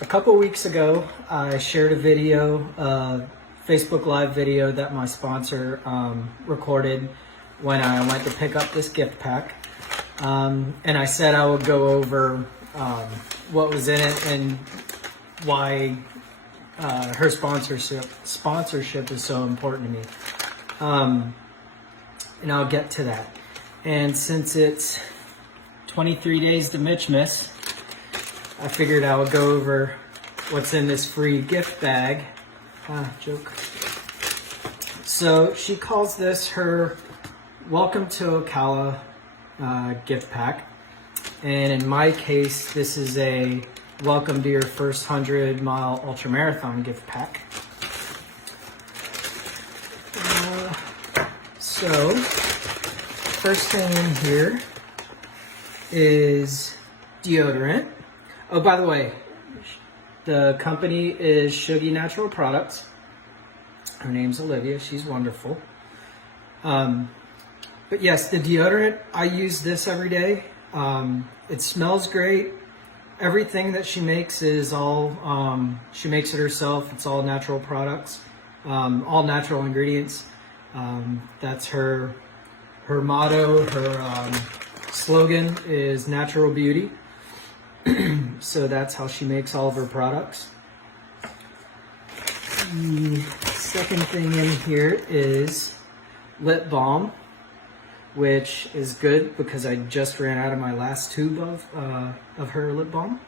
A couple weeks ago, I shared a video, Facebook Live video that my sponsor recorded when I went to pick up this gift pack. And I said I would go over what was in it and why her sponsorship is so important to me. And I'll get to that. And since it's 23 days to Mitchmas, I figured I would go over what's in this free gift bag. Joke. So she calls this her Welcome to Ocala gift pack. And in my case, this is a Welcome to your first 100-mile ultramarathon gift pack. So, first thing in here is deodorant. Oh, by the way, the company is Shuggie Natural Products. Her name's Olivia. She's wonderful. But yes, the deodorant, I use this every day. It smells great. Everything that she makes is all, she makes it herself. It's all natural products, all natural ingredients. That's her motto, her slogan is natural beauty. So that's how she makes all of her products. The second thing in here is lip balm, which is good because I just ran out of my last tube of her lip balm.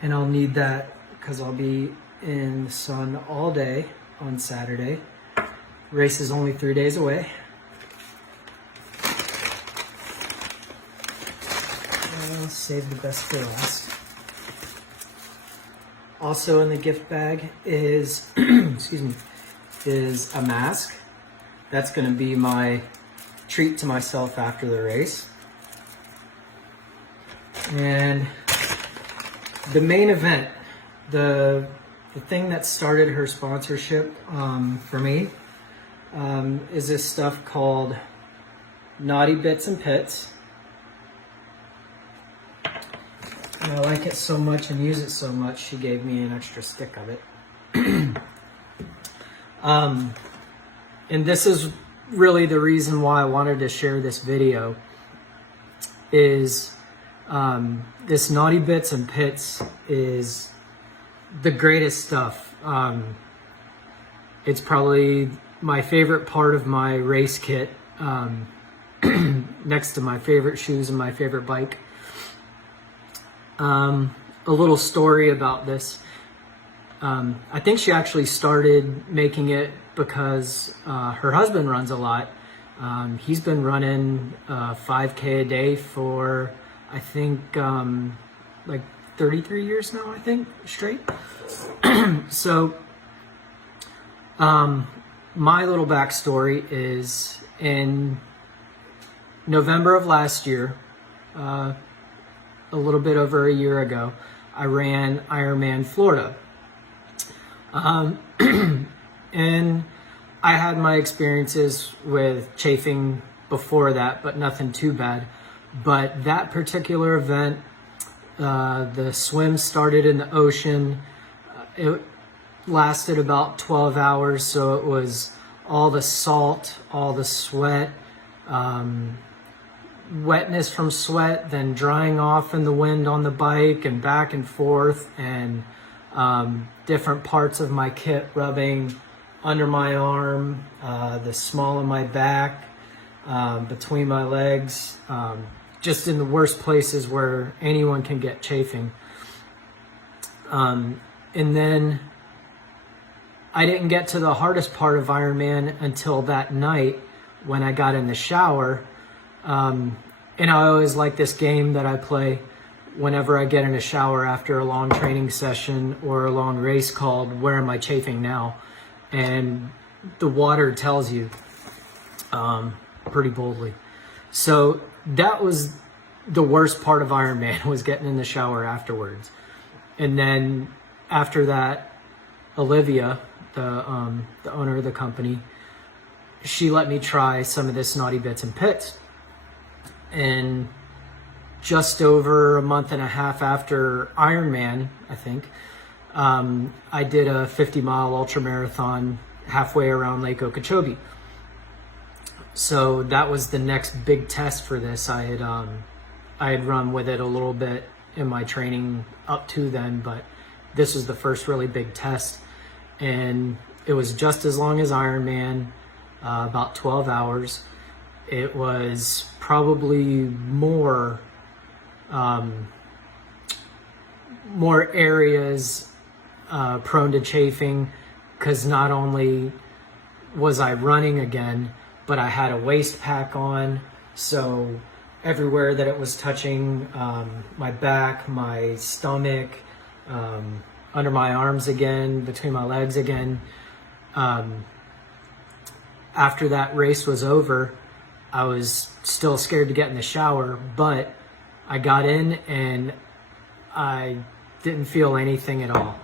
And I'll need that because I'll be in the sun all day on Saturday. Race is only 3 days away. I'll save the best for last. Also in the gift bag is, is a mask. That's going to be my treat to myself after the race. And the main event, the thing that started her sponsorship for me is this stuff called Naughty Bits and Pits. And I like it so much and use it so much, she gave me an extra stick of it. And this is really the reason why I wanted to share this video, is this Naughty Bits and Pits is the greatest stuff. It's probably my favorite part of my race kit, next to my favorite shoes and my favorite bike. A little story about this. I think she actually started making it because her husband runs a lot. He's been running 5K a day for, I think, like 33 years now, I think, straight. So, my little backstory is in November of last year, a little bit over a year ago, I ran Ironman Florida. And I had my experiences with chafing before that, but nothing too bad. But that particular event, the swim started in the ocean. It lasted about 12 hours, so it was all the salt, all the sweat, wetness from sweat, then drying off in the wind on the bike and back and forth, and different parts of my kit rubbing under my arm, the small of my back, between my legs, just in the worst places where anyone can get chafing. And then I didn't get to the hardest part of Ironman until that night when I got in the shower. And I always like this game that I play whenever I get in a shower after a long training session or a long race called Where Am I Chafing Now? And the water tells you pretty boldly. So that was the worst part of Ironman, was getting in the shower afterwards. And then after that, Olivia, the owner of the company, she let me try some of this Naughty Bits and Pits. And just over a month and a half after Ironman, I think, I did a 50-mile ultra marathon halfway around Lake Okeechobee. So that was the next big test for this. I had run with it a little bit in my training up to then, but this was the first really big test, and it was just as long as Ironman, about 12 hours. It was probably more areas prone to chafing, because not only was I running again, but I had a waist pack on, so everywhere that it was touching, my back, my stomach, under my arms again, between my legs again. After that race was over, I was still scared to get in the shower, but I got in and I didn't feel anything at all.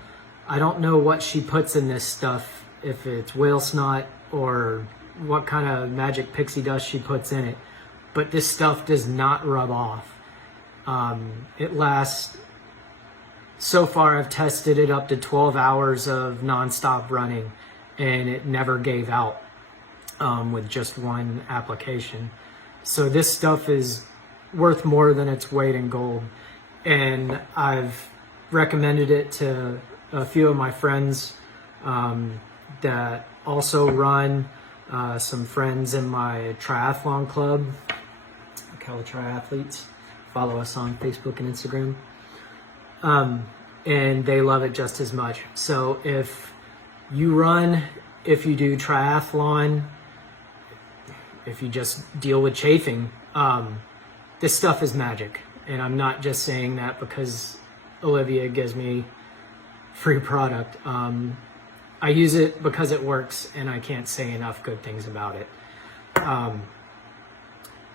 I don't know what she puts in this stuff, if it's whale snot or what kind of magic pixie dust she puts in it, but this stuff does not rub off. It lasts, so far I've tested it up to 12 hours of nonstop running, and it never gave out with just one application. So this stuff is worth more than its weight in gold, and I've recommended it to a few of my friends that also run, some friends in my triathlon club, Ocala Triathletes. Follow us on Facebook and Instagram. And they love it just as much. So if you run, if you do triathlon, if you just deal with chafing, this stuff is magic. And I'm not just saying that because Olivia gives me free product. I use it because it works, and I can't say enough good things about it.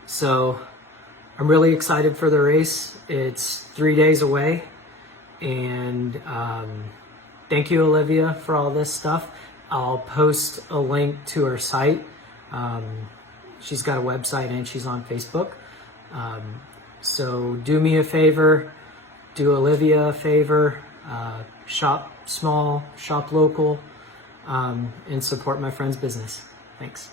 So I'm really excited for the race. It's 3 days away, and thank you, Olivia, for all this stuff. I'll post a link to her site. She's got a website and she's on Facebook. So do me a favor, do Olivia a favor, shop small, shop local, and support my friend's business. Thanks.